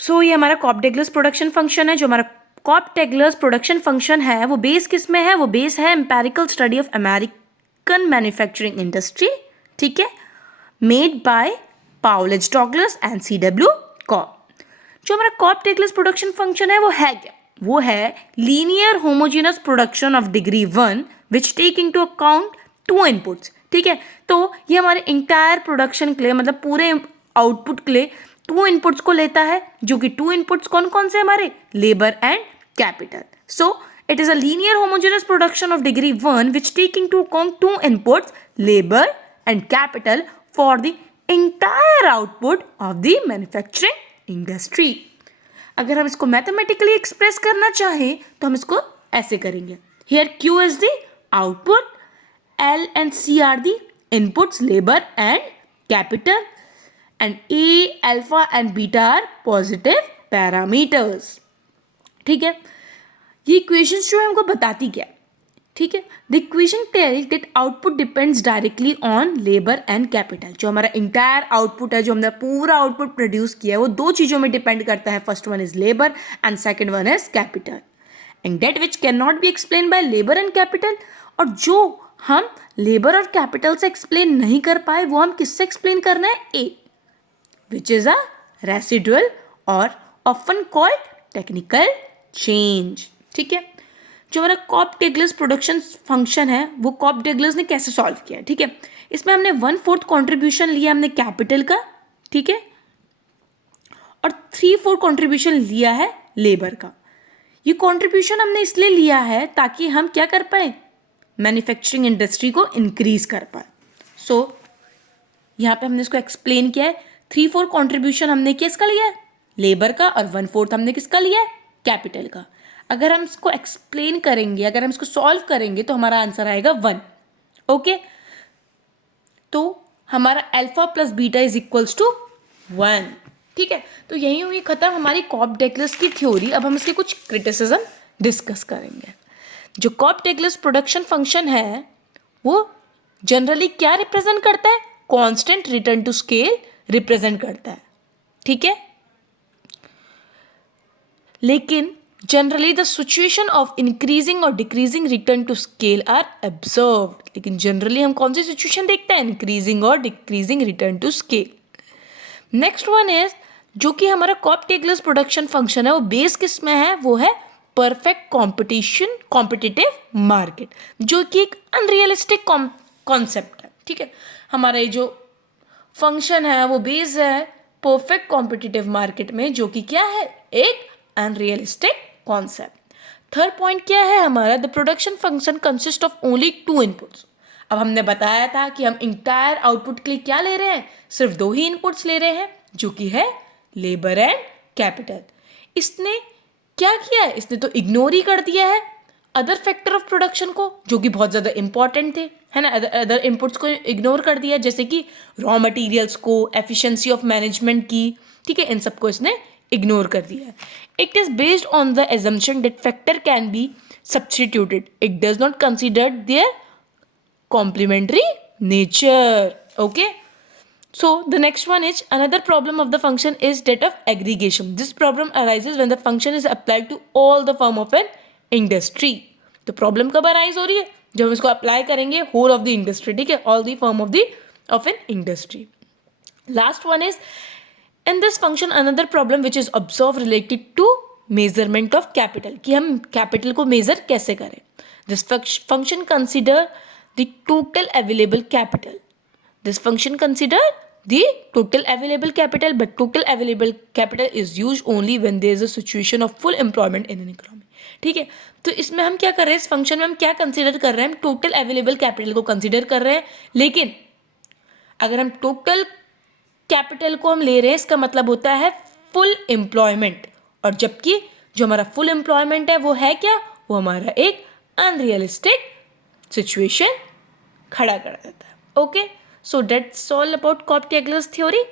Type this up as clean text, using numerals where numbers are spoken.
सो ये हमारा कॉप्ट-डेग्लस production function है। जो हमारा कॉप्ट-डेग्लस प्रोडक्शन फंक्शन है वो बेस किस में है? वो बेस है empirical study of American manufacturing industry, ठीक है, made by Paul H Douglas and C.W. Cobb. जो हमारा कॉप्ट-डेग्लस प्रोडक्शन फंक्शन है वो है क्या? वो है linear homogeneous production of degree 1 which take into account 2 inputs, ठीक है। तो ये हमारे इंटायर प्रोडक्शन के लिए, मतलब पूरे आउटपुट के लिए 2 इनपुट्स को लेता है, जो कि 2 इनपुट्स कौन कौन से हमारे? Labour and capital. So it is a linear homogeneous production of degree 1 which take into account 2 inputs, labour and capital, for the entire output of the manufacturing industry. अगर हम इसको मैथमेटिकली एक्सप्रेस करना चाहें तो हम इसको ऐसे करेंगे। Here Q is the output, L and C are the inputs, labor and capital, and A, alpha and beta are positive parameters, ठीक है। ये इक्वेशंस जो है हमको बताती क्या, ठीक है। The equation tell that output depends directly on labour and capital. जो हमारा इंटायर आउटपुट है, जो हमने पूरा आउटपुट प्रोड्यूस किया है, वो 2 चीज़ों में डिपेंड करता है। First one is labour and second one is capital, and that which can not be explain by labour and capital. और जो हम लेबर और कैपिटल से एक्सप्लेन नहीं कर पाए वो हम किससे एक्सप्लेन करना है? ए, विच इज अ रेसिडुअल और ऑफन कॉल्ड टेक्निकल चेंज, ठीक है। जो हमारा कॉप्ट-डेग्लस प्रोडक्शन फंक्शन है वो कॉप्ट-डेग्लस ने कैसे सॉल्व किया, ठीक है। इसमें हमने 1/4 कॉन्ट्रीब्यूशन लिया हमने कैपिटल का, ठीक है, और 3/4 कॉन्ट्रीब्यूशन लिया है लेबर का। ये कॉन्ट्रीब्यूशन हमने इसलिए लिया है ताकि हम क्या कर पाए? मैन्युफैक्चरिंग इंडस्ट्री को इंक्रीज कर पाए। सो यहाँ पे हमने इसको एक्सप्लेन किया है। 3/4 कॉन्ट्रीब्यूशन हमने किसका लिया है? लेबर का, और 1/4 हमने किसका लिया है? कैपिटल का। अगर हम इसको एक्सप्लेन करेंगे, अगर हम इसको सॉल्व करेंगे तो हमारा आंसर आएगा 1, ओके। तो हमारा alpha plus beta is equals to 1, ठीक है। तो यही हुई खत्म हमारी कॉप्ट-डेग्लस की थ्योरी। अब हम इसके कुछ क्रिटिसिज्म डिस्कस करेंगे। जो कॉप्ट-डेग्लस प्रोडक्शन फंक्शन है वो जनरली क्या रिप्रेजेंट करता है? Constant return to scale represent करता है, ठीक है। लेकिन generally the situation of increasing और decreasing return to scale are observed. लेकिन जनरली हम कौन सी सिचुएशन देखते हैं? इंक्रीजिंग और decreasing return to scale. Next one is, जो कि हमारा कॉप्ट-डेग्लस प्रोडक्शन फंक्शन है वो बेस किस में है? वो है परफेक्ट कॉम्पिटिशन, कॉम्पिटिटिव मार्केट, जो कि एक अनरियलिस्टिक कॉन्सेप्ट है, ठीक है। हमारा ये जो फंक्शन है वो बेस है परफेक्ट कॉम्पिटिटिव मार्केट में, जो कि क्या है? एक अनरियलिस्टिक कॉन्सेप्ट। थर्ड पॉइंट क्या है हमारा? The production function consist of only 2 inputs. अब हमने बताया था कि हम इंटायर आउटपुट के लिए क्या ले रहे हैं? सिर्फ 2 ही इनपुट्स ले रहे हैं, जो कि है लेबर एंड कैपिटल। इसने क्या किया है? इसने तो इग्नोर ही कर दिया है अदर फैक्टर ऑफ प्रोडक्शन को, जो कि बहुत ज़्यादा इंपॉर्टेंट थे, है ना। अदर इनपुट्स को इग्नोर कर दिया, जैसे कि रॉ मटेरियल्स को, एफिशिएंसी ऑफ मैनेजमेंट की, ठीक है, इन सबको इसने इग्नोर कर दिया है। It is based on the assumption that factor can be substituted. It does not consider their complementary nature, okay. So the next one is, another problem of the function is that of aggregation. This problem arises when the function is applied to all the firm of an industry. तो problem कब arise हो रही है? जब हम इसको apply करेंगे whole of the industry, ठीक है, all the firm of an industry. Last one is, in this function another problem which is observed related to measurement of capital, कि हम capital को measure कैसे करें. This function consider the total available capital. This function consider the total available capital, but total available capital is used only when there is a situation of full employment in an economy. ठीक है, तो इसमें हम क्या कर रहे हैं? इस फंक्शन में हम क्या कंसिडर कर रहे हैं? हम टोटल अवेलेबल कैपिटल को कंसिडर कर रहे हैं। लेकिन अगर हम टोटल कैपिटल को हम ले रहे हैं, इसका मतलब होता है फुल एम्प्लॉयमेंट, और जबकि जो हमारा फुल एम्प्लॉयमेंट है वो है क्या? वो हमारा एक अनरियलिस्टिक सिचुएशन खड़ा कर देता है, okay. So that's all about Cobb Douglas theory.